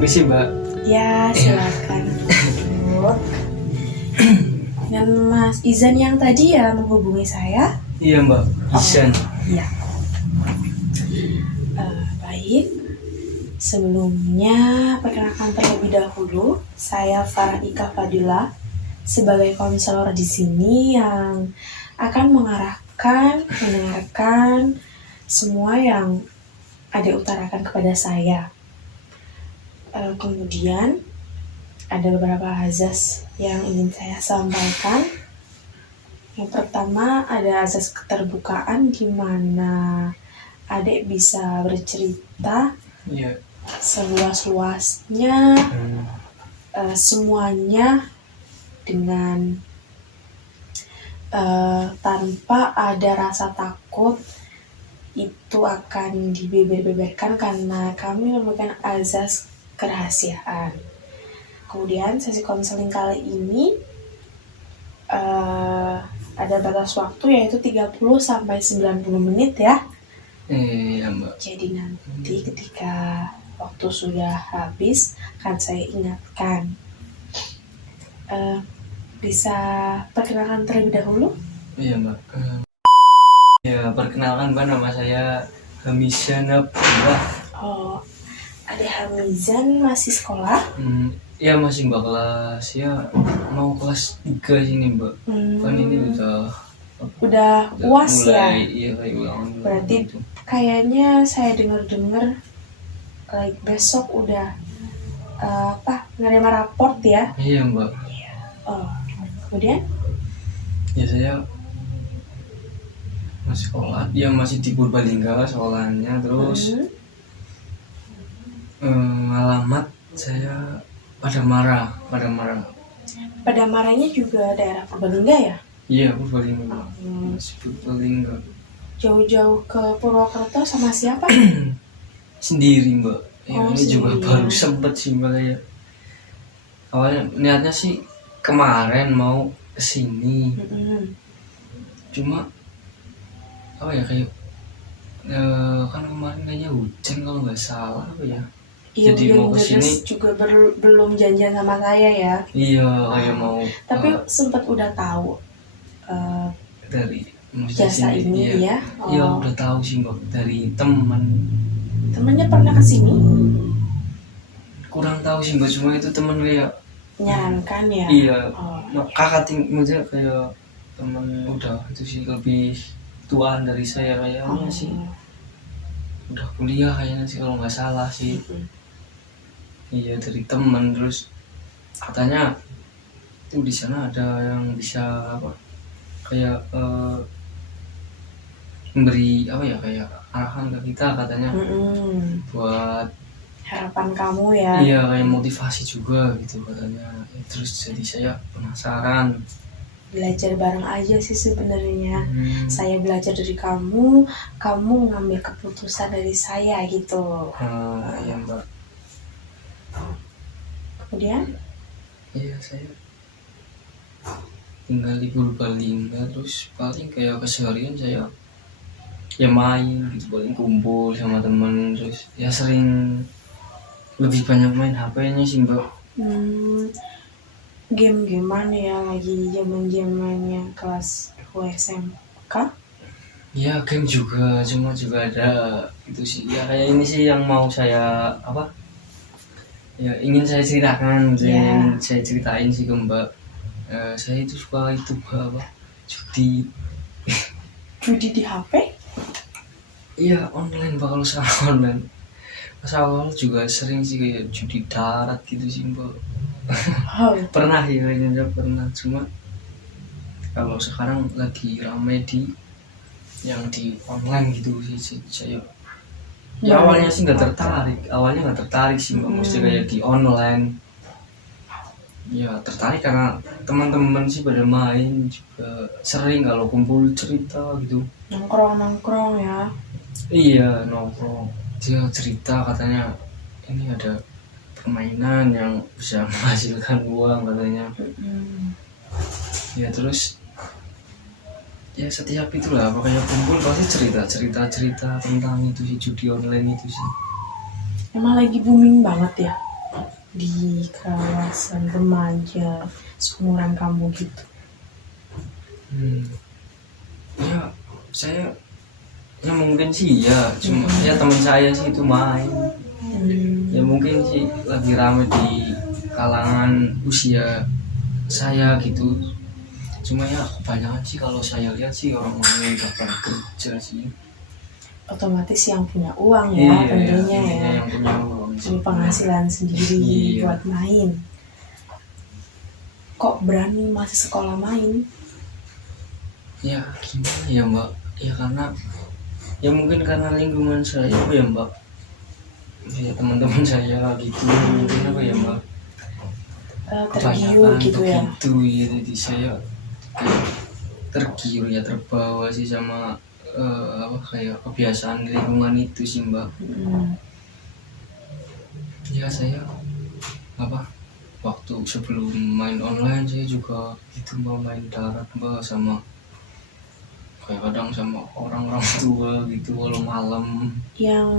Permisi Mbak. Ya, silakan. Duduk. Dan Mas Izan yang tadi ya menghubungi saya? Iya Mbak, Izan. Iya. Baik. Sebelumnya, perkenalkan terlebih dahulu, saya Farah Ika Fadila sebagai konselor di sini yang akan mendengarkan semua yang ada utarakan kepada saya. Kemudian ada beberapa azas yang ingin saya sampaikan. Yang pertama ada azas keterbukaan di mana adik bisa bercerita seluas-luasnya, semuanya dengan tanpa ada rasa takut itu akan dibeber-beberkan karena kami memegang azas kerahasiaan. Kemudian sesi konseling kali ini ada batas waktu yaitu 30-90 menit ya. Iya Mbak. Jadi nanti ketika waktu sudah habis akan saya ingatkan. Bisa perkenalkan terlebih dahulu? Iya Mbak. Ya perkenalkan Mbak, nama saya Hamizan Abdullah. Oh, ada Hamizan masih sekolah? Ya masih Mbak, kelas mau kelas 3 sini Mbak. Kan ini udah UAS ya? Iya kayak ulangan. Berarti kayaknya saya dengar besok udah ngerima raport ya? Iya Mbak. Kemudian? Ya saya masih sekolah, dia masih di Purbalingga sekolahnya, terus alamat saya Padamara. Padamaranya juga daerah Purbalingga ya? Iya Purbalingga. Masih Purbalingga. Jauh-jauh ke Purwokerto sama siapa? Sendiri Mbak. Ya, ini sendiri. juga baru sempet sih Mbak ya. Awalnya niatnya sih kemarin mau kesini. Cuma kayak kan kemarin kayaknya hujan kalau nggak salah ya. Iya, jadi mau kesini juga belum janjian sama saya ya. Iya, kayak mau. Tapi sempat udah tahu dari jasa sini, ini iya. ya. Iya, udah tahu sih Mbak dari teman. Temannya pernah kesini? Kurang tahu sih Mbak, cuma itu teman kayak nyarankan ya. Iya. Kakak maksudnya kayak teman udah itu sih, lebih tuaan dari saya kayaknya sih. Udah kuliah kayaknya sih kalau nggak salah sih. Iya, dari teman. Terus katanya itu di sana ada yang bisa kayak memberi kayak arahan ke kita katanya, buat harapan kamu ya. Iya, kayak motivasi juga gitu katanya. Terus jadi saya penasaran. Belajar bareng aja sih sebenarnya. Saya belajar dari kamu ngambil keputusan dari saya gitu. Iya Mbak. Kemudian? Iya, saya tinggal di Purbalingga, terus paling kayak keseharian saya ya main gitu, paling kumpul sama teman, terus ya sering lebih banyak main HP-nya sih Mbak. Game-gamean ya, lagi zaman-zamannya kelas 2 SMK. Ya game juga, cuma juga ada itu sih ya, kayak ini sih yang mau saya ingin saya ceritakan, ingin saya ceritain sih ke Mbak. Saya itu suka itu judi di HP. Iya, online Mbak, kalau sekarang online. Pas awal juga sering sih kayak judi darat gitu sih Mbak. Pernah ya, kayaknya pernah. Cuma kalau sekarang lagi ramai yang di online gitu sih saya. Ya awalnya sih nggak tertarik sih Mbak, mesti kayak di online. Ya tertarik karena teman-teman sih pada main juga, sering kalau kumpul cerita gitu. Nongkrong ya. Iya, nongkrong. Dia cerita katanya ini ada permainan yang bisa menghasilkan uang katanya. Ya terus ya setiap itulah kayak kumpul pasti cerita tentang itu sih, judi online itu sih. Emang lagi booming banget ya? di kawasan remaja seumuran kamu gitu? Ya saya ya mungkin sih ya, cuma ya teman saya sih itu main. Ya mungkin sih lagi rame di kalangan usia saya gitu. Cuma ya kebanyakan sih kalau saya lihat sih orang-orang yang udah pada kerja sih. Otomatis yang punya uang ya, tentunya ya. Yang punya uang. Punya penghasilan sendiri buat main. Kok berani masih sekolah main? Ya gimana ya mbak? Ya karena ya mungkin karena lingkungan saya ya mbak. Ya teman-teman saya gitu mungkin apa ya mbak? Tergiur gitu ya. Begitu ya, jadi saya kayak tergiur ya, terbawa sih sama kayak kebiasaan lingkungan itu sih mbak. Ya saya waktu sebelum main online saya juga itu mbak, main darat mbak, sama kayak kadang sama orang-orang tua gitu kalau malam. Yang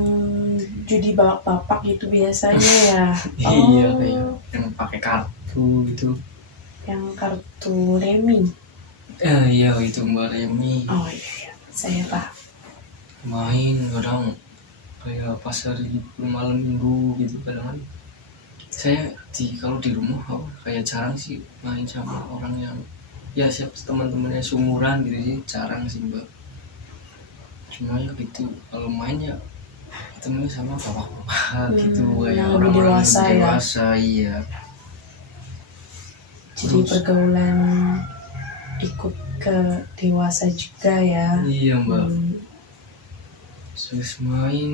judi bapak-bapak gitu biasanya ya. Iya kayak yang pakai kartu gitu. Yang kartu remi. Iya itu mbak, remi. Oh iya, saya paham. Main kadang kayak pas hari libur malam minggu gitu, kadang saya kalau di rumah kayak jarang sih main sama orang yang ya siapa teman-temannya seumuran gitu sih, jarang sih mbak. Cuma ya gitu kalau main ya temennya sama bapak-bapak gitu, kayak orang-orang dewasa. Iya. Jadi pergaulan ikut ke dewasa juga ya. Iya mbak. Terus main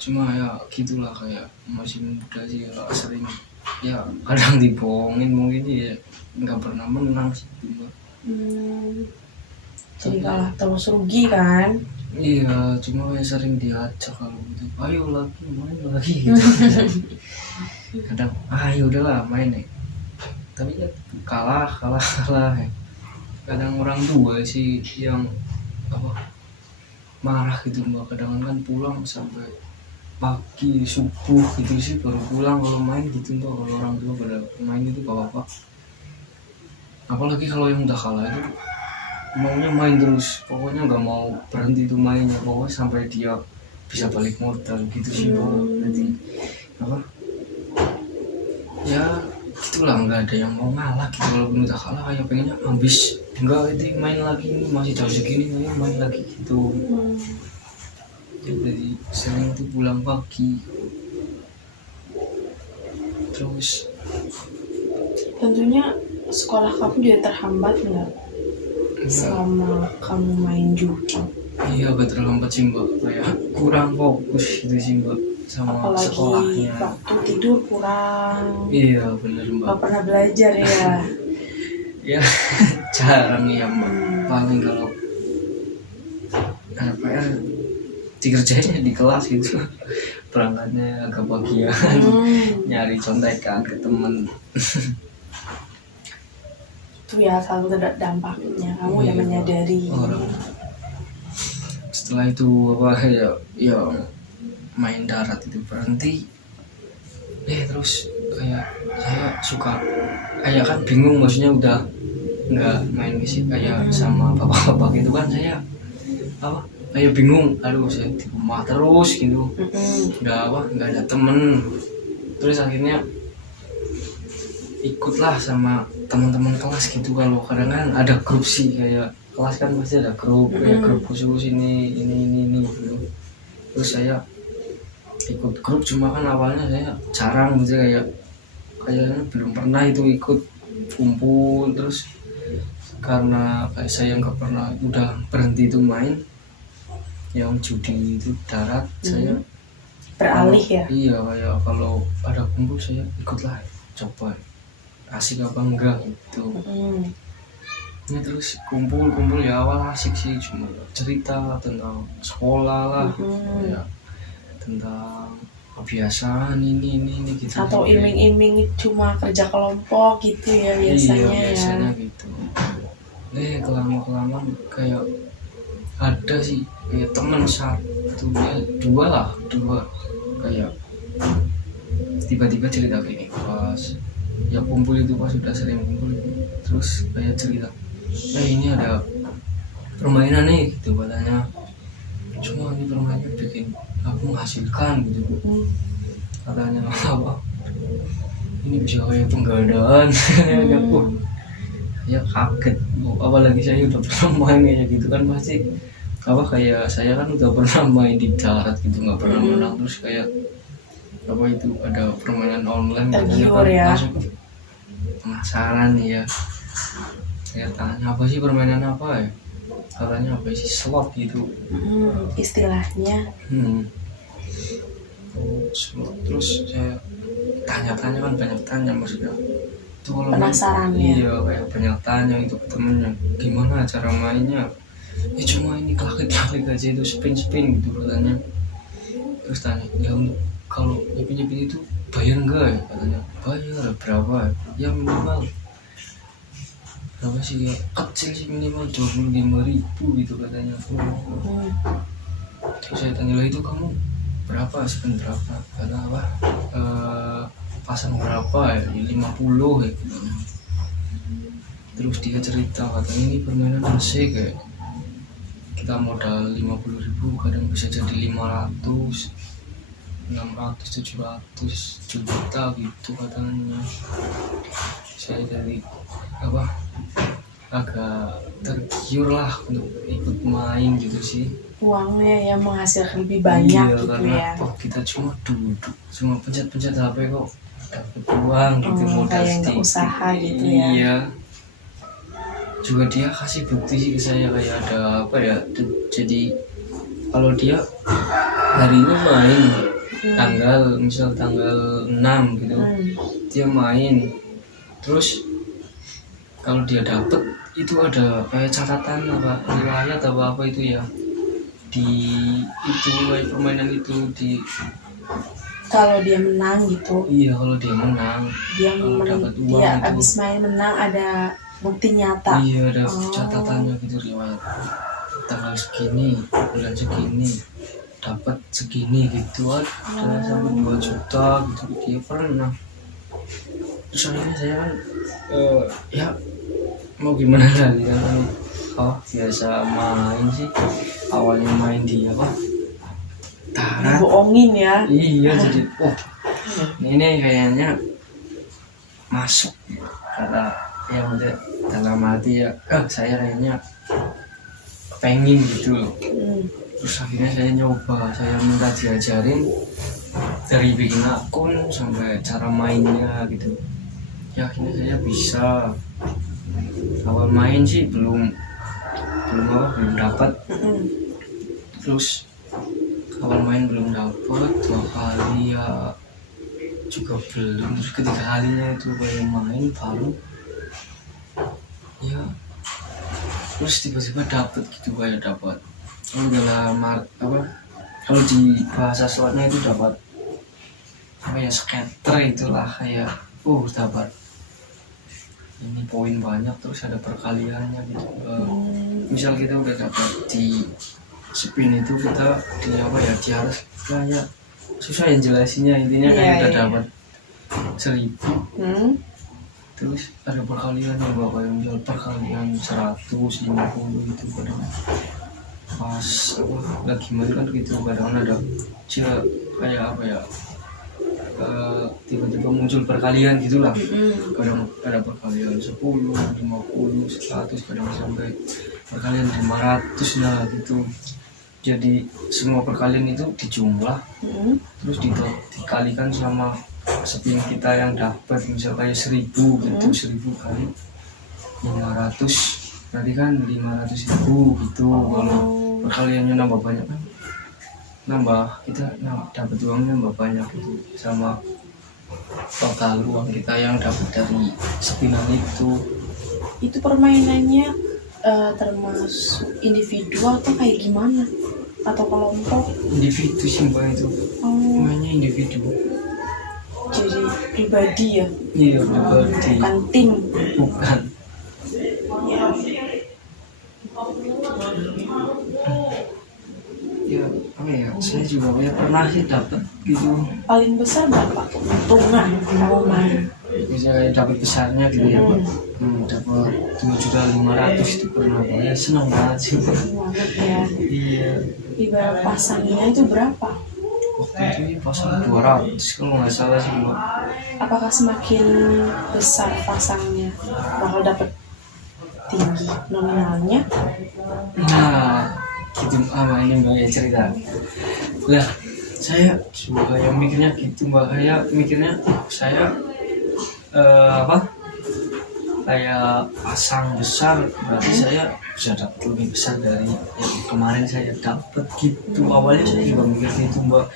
cuma ya gitulah, kayak masih muda sih ya, sering ya kadang dibohongin mungkin ya, nggak pernah menang sih mbak. Jadi kalah terus rugi kan? Iya, cuma ya sering diajak kalau gitu, ayo lagi main lagi gitu. Kadang ya udahlah main nih, tapi ya kalah ya. Kadang orang tua sih yang marah gitu mbak, kadang kan pulang sampai pagi subuh gitu sih baru pulang kalau main gitu mbak. Kalau orang tua pada main itu bapak-bapak, apalagi kalau yang udah kalah itu maunya main terus, pokoknya nggak mau berhenti tuh mainnya, pokoknya sampai dia bisa balik modal gitu sih mbak. Jadi ya gitulah, nggak ada yang mau ngalah gitu. Walaupun udah kalah kayak pengennya habis, enggak itu main lagi, masih jauh segini ayo main lagi gitu. Jadi sering tuh pulang pagi. Terus tentunya sekolah kamu juga terhambat nggak selama kamu main judi? Iya agak terlambat sih mbak, kayak kurang fokus gitu sih mbak sama apalagi sekolahnya. Waktu tidur kurang. Iya bener mbak. Gak pernah belajar ya? Ya jarang ya mbak. Paling kalau PR dikerjainnya di kelas gitu, berangkatnya agak bagian, nyari contekan ke temen. Itu ya selalu dampaknya, kamu udah menyadari. Setelah itu ya main darat itu berhenti, terus kayak saya suka kayak kan bingung, maksudnya udah nggak main fisik kayak sama bapak-bapak gitu kan, saya kayak bingung, aduh saya di rumah terus gitu, nggak ada temen. Terus akhirnya ikutlah sama teman-teman kelas gitu. Kalau kadang kan ada grup sih, kayak kelas kan pasti ada grup, kayak grup khusus ini gitu. Terus saya ikut grup, cuma kan awalnya saya jarang gitu, kayaknya belum pernah itu ikut kumpul. Terus karena kayak saya nggak pernah, udah berhenti itu main yang judi itu darat, saya beralih ya. Iya, kayak kalau ada kumpul saya ikutlah, coba asik apa enggak gitu. Ya terus kumpul ya awal asik sih, cuma cerita tentang sekolah lah, ya tentang kebiasaan ini gitu. Atau iming-iming cuma kerja kelompok gitu ya biasanya. Iya, biasanya gitu. Kelama-kelama kayak ada sih kayak teman satu ya dua kayak tiba-tiba cerita gini pas ya kumpul itu, pas sudah sering kumpul itu, terus kayak cerita ini ada permainan nih gitu katanya, cuma ini permainan bikin aku menghasilkan gitu katanya. Apa ini bisa kayak penggadaan. Aku ya kaget, apalagi saya udah pernah main kayak gitu kan, pasti apa kayak saya kan udah pernah main di darat gitu, nggak pernah menang, terus kayak apa itu ada permainan online tergiur ya. Langsung penasaran ya, saya tanya apa sih permainan apa ya, katanya apa sih slot gitu istilahnya. Slot. Terus saya tanya-tanya kan, banyak tanya maksudnya itu kalau penasaran ya. Iya kayak banyak tanya itu ke temennya gimana cara mainnya, ya cuma ini klik-klik aja itu, spin gitu katanya. Terus tanya ya untuk kalau nyepin itu bayar enggak ya, katanya bayar berapa ya, minimal berapa sih ya, kecil sih minimal 25.000 gitu katanya. Terus saya tanya lah itu kamu berapa, spend berapa, kata apa pasang berapa ya, 50 ya gitu. Terus dia cerita katanya ini permainan musik kayak kita modal 50.000 kadang bisa jadi 500, 600, 700 juta gitu katanya. Saya jadi apa agak tergiur lah untuk ikut main gitu sih. Uangnya yang menghasilkan lebih banyak gitu karena, ya. kita cuma duduk, cuma pencet-pencet HP kok dapat uang gitu, modal kayak sedikit. usaha gitu ya. Iya. Juga dia kasih bukti sih ke saya kayak ada apa ya. Jadi kalau dia harinya main misal tanggal 6 gitu, dia main. Terus kalau dia dapet itu ada kayak catatan apa riwayat apa itu ya di itu kayak permainan itu di kalau dia menang gitu. Iya kalau dia menang dapat uang dia itu. Abis main menang ada bukti nyata. Iya ada catatannya gitu, riwayat tanggal segini bulan segini dapat segini gitu, ada sampai 2 juta gitu dia pernah. Terus akhirnya saya kan ya mau gimana lagi kan, biasa main sih, awalnya main di apa darat, dibohongin ya. iya jadi ini kayaknya masuk kata ya udah dalam hati ya, saya kayaknya pengen gitu loh. Terus akhirnya saya nyoba, saya minta diajarin dari bikin akun sampai cara mainnya gitu ya, akhirnya saya bisa. Awal main sih belum dapat. Terus awal main belum dapat, 2 kali ya juga belum, terus ketiga kalinya itu baru main baru ya, terus tiba-tiba dapat gitu, kayak dapat kalau di bahasa slotnya itu dapat apa ya, scatter itulah kayak dapat ini poin banyak, terus ada perkaliannya gitu. Misal kita udah dapat di spin itu, kita di apa ya, di harus kayak susah yang jelasinnya, intinya kayak udah dapat 1.000 terus ada perkaliannya bapak, yang misal perkalian 150 itu kadang pas lagi main kan gitu, kadang ada kayak apa ya, tiba-tiba muncul perkalian gitulah. Kadang ada perkalian 10, 50, 100, kadang sampai perkalian 500 lah gitu. Jadi semua perkalian itu dijumlah, terus dikalikan sama spin kita yang dapat, misal kayak 1.000 gitu, 1.000 kali 500 berarti kan 500.000 gitu. Kalau perkaliannya nambah banyak kan kita dapat uangnya nambah banyak gitu, sama total uang kita yang dapat dari spinan itu. Itu permainannya termasuk individu atau kayak gimana, atau kelompok? Individu sih mbak, itu mainnya individu, jadi pribadi ya? Iya pribadi, bukan tim. Bukan ya. Ya apa ya, saya juga kayak pernah sih dapat gitu. Paling besar berapa keuntungan kamu main? Bisa kayak dapat besarnya gitu ya Pak. Dapat 2.500.000 itu pernah Pak. Ya senang banget sih Pak. Banget ya. Iya. Ibarat pasangnya itu berapa? Waktu itu pasang 200 kalau nggak salah sih Pak. Apakah semakin besar pasangnya bakal dapat tinggi nominalnya? Nah, gitu ini Mbak ya cerita. Lah, saya juga kayak mikirnya gitu Mbak, kayak mikirnya saya apa? Kayak pasang besar berarti saya bisa dapat lebih besar dari yang kemarin saya dapat gitu. Awalnya saya juga mikir gitu Mbak.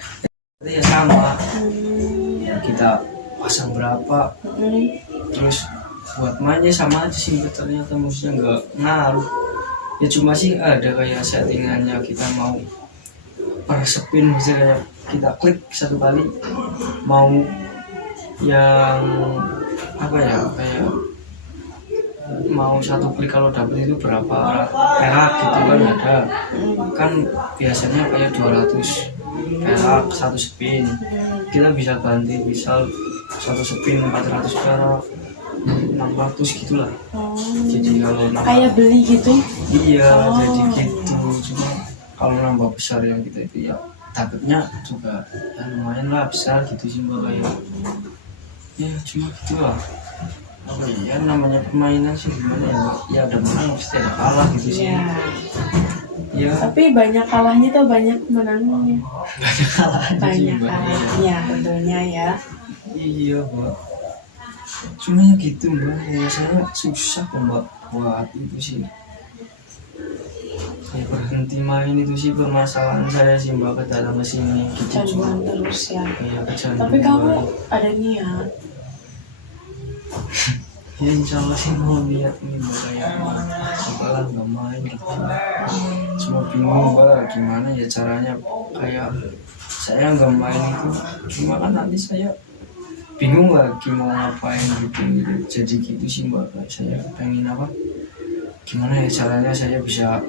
Berarti ya sama. Kita pasang berapa? Terus buat mainnya sama aja sih ternyata maksudnya nggak ngaruh. Ya cuma sih ada kayak settingannya kita mau per spin misalnya kita klik satu kali mau yang apa ya kayak mau satu klik kalau dapet itu berapa perak gitu kan ada kan biasanya kayak 200 perak satu spin kita bisa ganti misal satu spin 400 perak 600 gitulah. Jadi kalau kayak beli gitu? Iya jadi gitu cuma kalau nambah besar yang kita itu ya dapetnya juga ya lumayan lah besar gitu sih Mbak kayak ya cuma gitu lah. Apa ya namanya permainan sih gimana ya Mbak ya ada menang pasti ada kalah gitu sih ya. Tapi banyak kalahnya tuh banyak menangnya. Banyak kalahnya banyak kalahnya tentunya ya. Iya Mbak cuma ya gitu Mbak ya saya susah kok Mbak buat itu sih ya berhenti main itu sih permasalahan saya sih Mbak ke dalam sini gitu Canduan terus ya. Iya, tapi kamu ada niat? Ya insya Allah sih mau niat nih Mbak kayak sekolah nggak main gitu cuma bingung Mbak gimana ya caranya kayak saya nggak main itu cuma kan nanti saya bingung lagi mau ngapain gitu jadi gitu sih Mbak kayak saya pengen apa gimana ya caranya saya bisa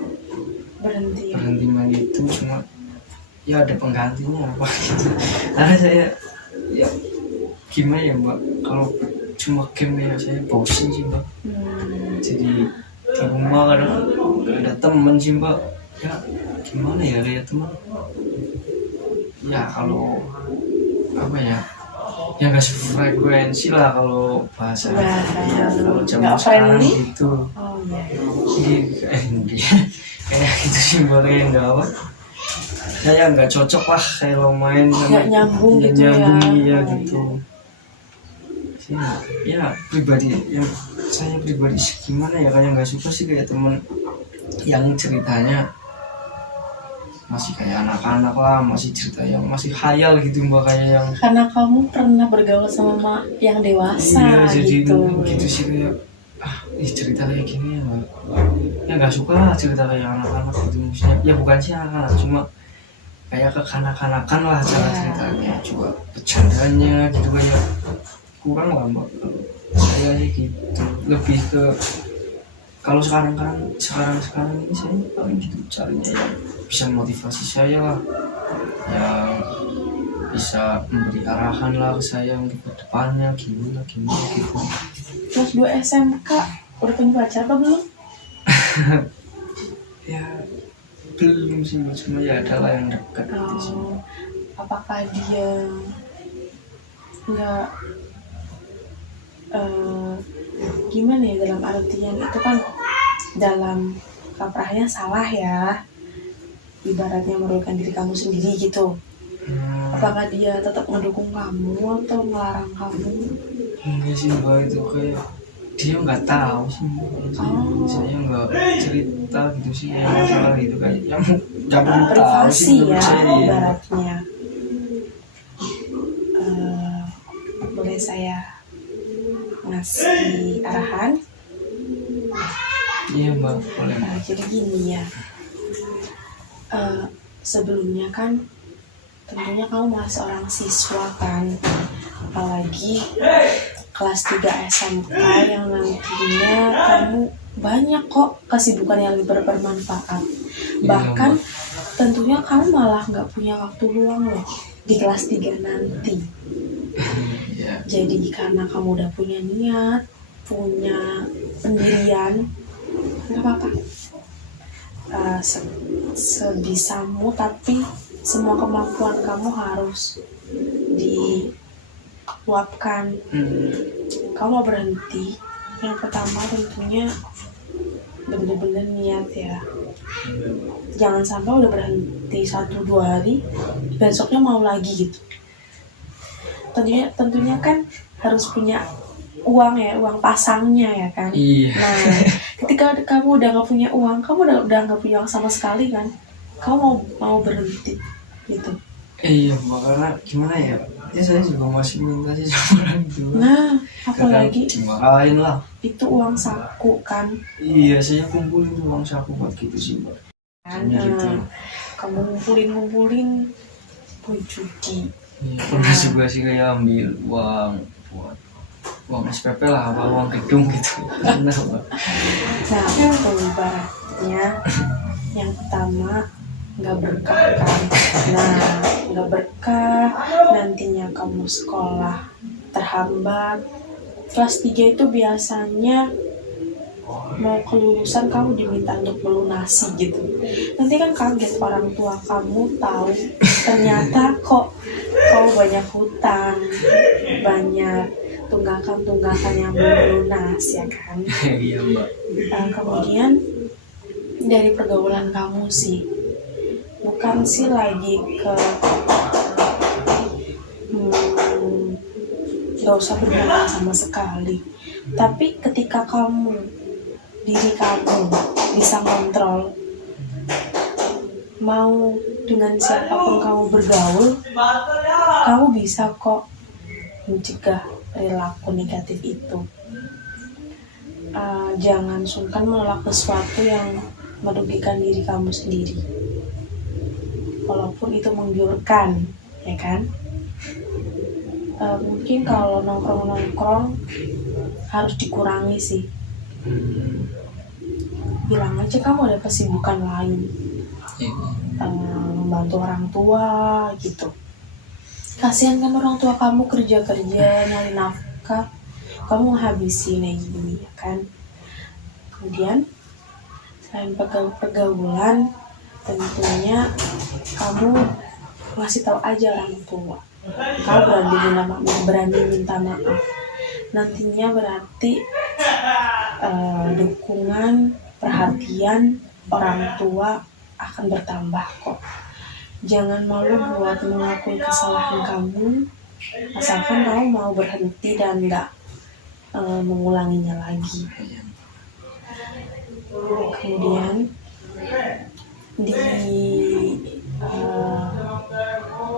berhenti main itu cuma ya ada penggantinya apa gitu karena saya ya gimana ya Mbak kalau cuma game ya saya bosen sih Mbak jadi di rumah kadang nggak ada temen sih Mbak ya gimana ya kayak teman ya kalau apa ya ya nggak frekuensi lah kalau bahasa ya kalau zaman sekarang gitu kayak gitu sih boleh nggak apa saya nggak cocok lah kayak lo main nggak nyambung gitu ya gitu ya pribadi yang saya pribadi gimana ya kayak nggak suka sih kayak temen yang ceritanya masih kayak anak-anak lah masih cerita yang masih khayal gitu Mbak kayak yang karena kamu pernah bergaul sama yang dewasa jadi gitu sih kayak cerita kayak gini ya Mbak ya nggak suka lah cerita kayak anak-anak gitu maksudnya ya bukan sih anak-anak cuma kayak kekanak-kanakan lah cara ceritanya juga bercandanya gitu kayak kurang lah Mbak saya sih gitu lebih ke kalau sekarang ini saya paling gitu carinya yang bisa motivasi saya lah yang bisa memberi arahan lah ke saya untuk kedepannya gimana gitu. Kelas 2 SMK udah punya pacar apa belum? Ya belum sih cuma ya adalah yang dekat apakah dia nggak gimana ya dalam artian itu kan dalam kaprahnya salah ya ibaratnya merugikan diri kamu sendiri gitu apakah dia tetap mendukung kamu atau melarang kamu? Enggak sih Mbak itu kayak dia nggak tahu sih saya nggak cerita gitu sih yang masalah gitu kayak yang nggak perlu tahu sih ya ibaratnya boleh saya ngasih arahan? Iya Mbak boleh. Jadi gini ya sebelumnya kan tentunya kamu masih seorang siswa kan apalagi kelas 3 SMK yang nantinya kamu banyak kok kesibukan yang lebih bermanfaat bahkan tentunya kamu malah nggak punya waktu luang loh di kelas 3 nanti. Jadi karena kamu udah punya niat, punya pendirian, nggak apa-apa. Sebisamu, tapi semua kemampuan kamu harus diluapkan. Kamu mau berhenti, yang pertama tentunya bener-bener niat ya. Jangan sampai udah berhenti 1-2 hari, besoknya mau lagi gitu. Tentunya kan harus punya uang ya, uang pasangnya ya kan. Iya. Nah, ketika kamu udah gak punya uang, kamu udah gak punya uang sama sekali kan, kamu mau berhenti gitu. Iya Mbak, karena gimana ya, saya juga masih minta sih sama orang tua. Nah, apalagi dimarahin lah, itu uang saku kan. Iya, saya kumpulin tuh uang saku buat gitu sih Mbak. Gitu. Kamu ngumpulin buat judi. Iya, pernah juga sih kayak ambil uang buat uang SPP lah, apa uang gedung gitu. Pernah Mbak. Nah, itu ibaratnya yang pertama nggak berkah kan. Nah, nggak berkah, nantinya kamu sekolah terhambat. Kelas 3 itu biasanya mau kelulusan kamu diminta untuk melunasi gitu. Nanti kan kaget orang tua kamu tahu ternyata kok kamu banyak hutang, banyak tunggakan yang belum lunas ya kan. Iya Mbak. Kemudian dari pergaulan kamu sih, bukan sih lagi ke gak usah berhubungan sama sekali, tapi ketika diri kamu bisa kontrol mau dengan siapapun kamu bergaul, kamu bisa kok mencegah perilaku negatif itu. Jangan sungkan menolak sesuatu yang merugikan diri kamu sendiri, walaupun itu menggiurkan, ya kan. Mungkin kalau nongkrong harus dikurangi sih. Bilang aja kamu ada kesibukan lain, membantu orang tua gitu. Kasihan kan orang tua kamu kerja nyari nafkah, kamu habisin aja gini ya kan. Kemudian selain pergaulan, tentunya kamu ngasih tahu aja orang tua, kamu berani minta maaf. Nantinya berarti dukungan, perhatian orang tua akan bertambah kok. Jangan malu buat mengakui kesalahan kamu, asalkan kamu mau berhenti dan nggak mengulanginya lagi. Kemudian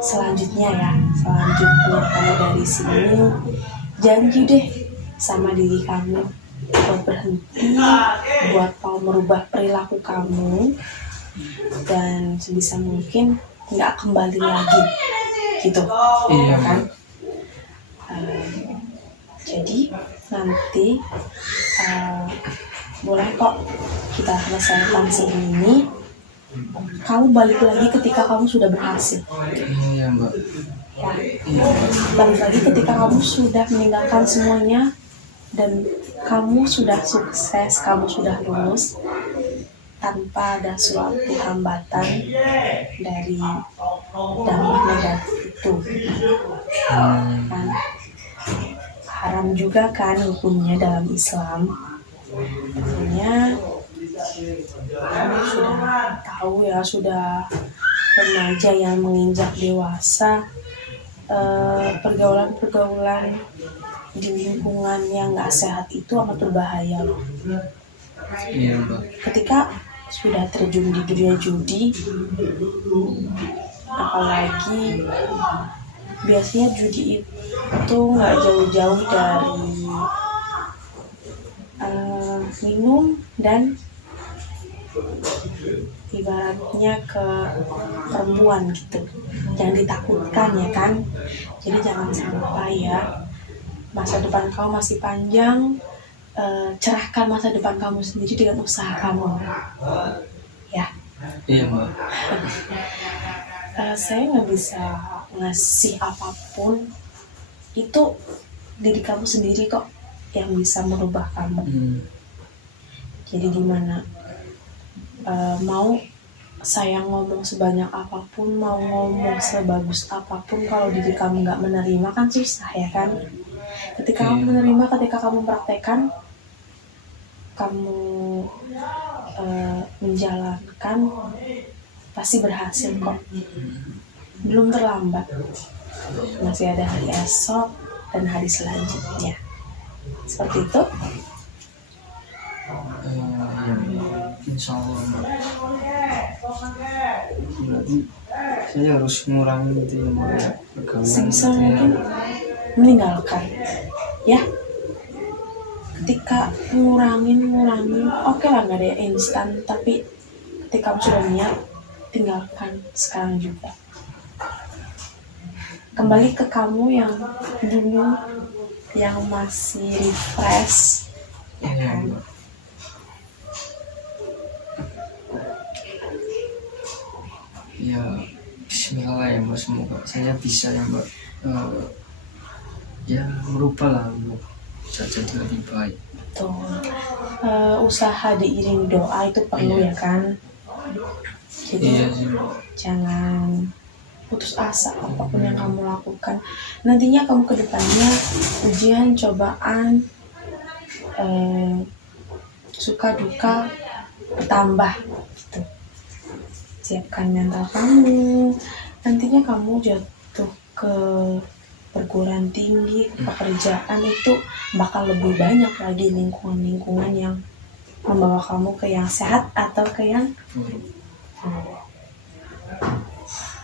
selanjutnya kamu dari sini janji deh sama diri kamu buat berhenti, buat mau merubah perilaku kamu, dan sebisa mungkin nggak kembali lagi gitu. Iya kan. Jadi nanti boleh kok kita selesaikan ini, kamu balik lagi ketika kamu sudah berhasil. Iya Mbak. Ya, balik lagi ketika kamu sudah meninggalkan semuanya dan kamu sudah sukses, kamu sudah lulus tanpa ada suatu hambatan dari dampak negatif itu. Kan haram juga kan hukumnya dalam Islam. Tentunya kamu sudah tahu ya, sudah remaja yang menginjak dewasa, pergaulan di lingkungan yang nggak sehat itu amat berbahaya loh. Iya Mbak. Ketika sudah terjun di dunia judi, apalagi biasanya judi itu nggak jauh-jauh dari minum dan ibaratnya ke perempuan gitu. Jangan ditakutkan ya kan. Jadi jangan sampai ya, masa depan kamu masih panjang, cerahkan masa depan kamu sendiri dengan usaha kamu ya. Iya mbak. Saya nggak bisa ngasih apapun, itu diri kamu sendiri kok yang bisa merubah kamu. Jadi gimana, mau saya ngomong sebanyak apapun, mau ngomong sebagus apapun, kalau diri kamu nggak menerima kan susah ya kan. Ketika kamu menerima, ketika kamu praktekkan, kamu menjalankan, pasti berhasil kok. Belum terlambat, masih ada hari esok dan hari selanjutnya. Seperti itu. Insya Allah mbak. Berarti saya harus ngurangin itu ya mbak ya, pergaulan Sebisa gitu ya. mungkin meninggalkan ya. Ketika ngurangin oke lah, nggak ada instan, tapi ketika kamu sudah niat, tinggalkan sekarang juga. Kembali ke kamu yang dulu, yang masih refresh ya Iya kan. mbak. Ya bismillah ya mbak, semoga saya bisa ya mbak, ya merubah lah mbak, bisa jadi lebih baik. Tuh, usaha diiringi doa itu perlu Iya. ya kan. Jadi Iya sih mbak. jangan putus asa apapun yang kamu lakukan. Nantinya kamu ke depannya ujian, cobaan, suka duka bertambah gitu. Siapkan mental kamu. Nantinya kamu jatuh ke perguruan tinggi, pekerjaan, itu bakal lebih banyak lagi lingkungan-lingkungan yang membawa kamu ke yang sehat atau ke yang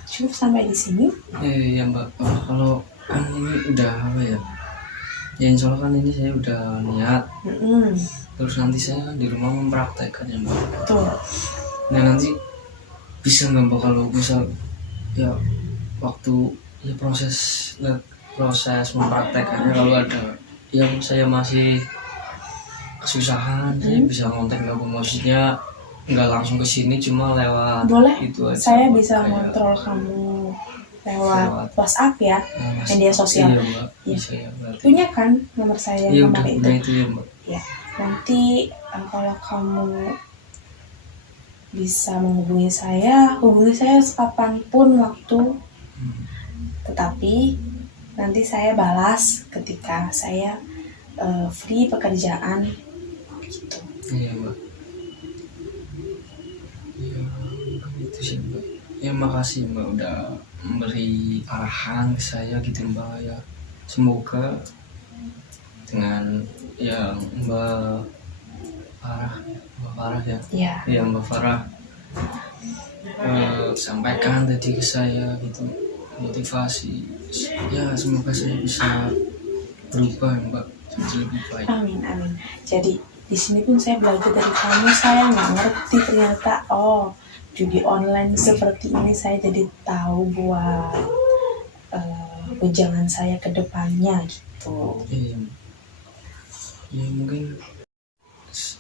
cukup sampai di sini. Iya mbak. Kalau kan ini udah apa ya? Ya insya Allah kan ini saya udah niat. Terus nanti saya kan di rumah mempraktekkan ya mbak. Tuh. Nah nanti bisa nggak mbak kalau misal ya waktu ya proses mempraktekannya, kalau ada yang saya masih kesusahan, saya bisa ngontek nggak, maksudnya nggak langsung ke sini, cuma lewat Boleh, itu aja saya mbak. bisa Kayak ngontrol kamu lewat WhatsApp ya, media sosial. Iya mbak. Iya. Bisa ya berarti. Punya kan nomor saya Iya yang udah kemarin punya itu. itu ya mbak. Ya, nanti kalau kamu bisa menghubungi saya, hubungi saya kapanpun waktu. Tetapi nanti saya balas ketika saya free pekerjaan gitu. Iya mbak. Ya itu sih mbak. Ya makasih mbak udah memberi arahan ke saya gitu mbak ya. Semoga dengan yang mbak Farah ya. Iya. Ya mbak Farah sampaikan tadi ke saya gitu, motivasi. Ya semoga saya bisa berubah mbak, jadi lebih baik. Amin. Jadi di sini pun saya belajar dari kamu. Saya nggak ngerti ternyata, judi online seperti ini. Saya jadi tahu buat ujangan saya ke depannya gitu. Iya. Ya mungkin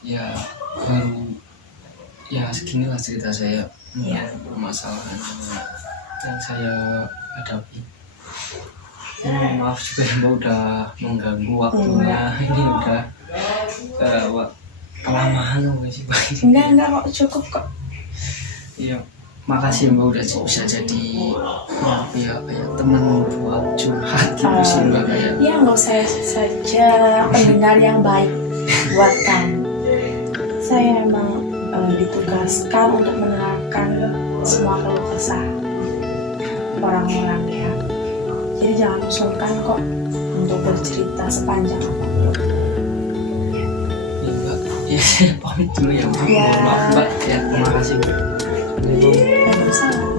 ya baru ya seginilah cerita saya. Iya. Permasalahan yang saya hadapi. Ya, maaf juga ya mbak udah mengganggu waktunya. Ini udah kelamaan nggak sih mbak? Enggak kok, cukup kok. Iya, makasih mbak udah bisa jadi kayak teman buat curhat gitu sih mbak, kayak. Ya nggak usah saja pendengar yang baik buat kamu. Saya emang ditugaskan untuk menerangkan semua keluh kesah orang-orang ya. Jadi jangan sungkan kok untuk bercerita sepanjang apapun. Ya mbak, ya saya pamit dulu ya mbak. Ya. Maaf mbak, ya terima kasih mbak. Waalaikumsalam.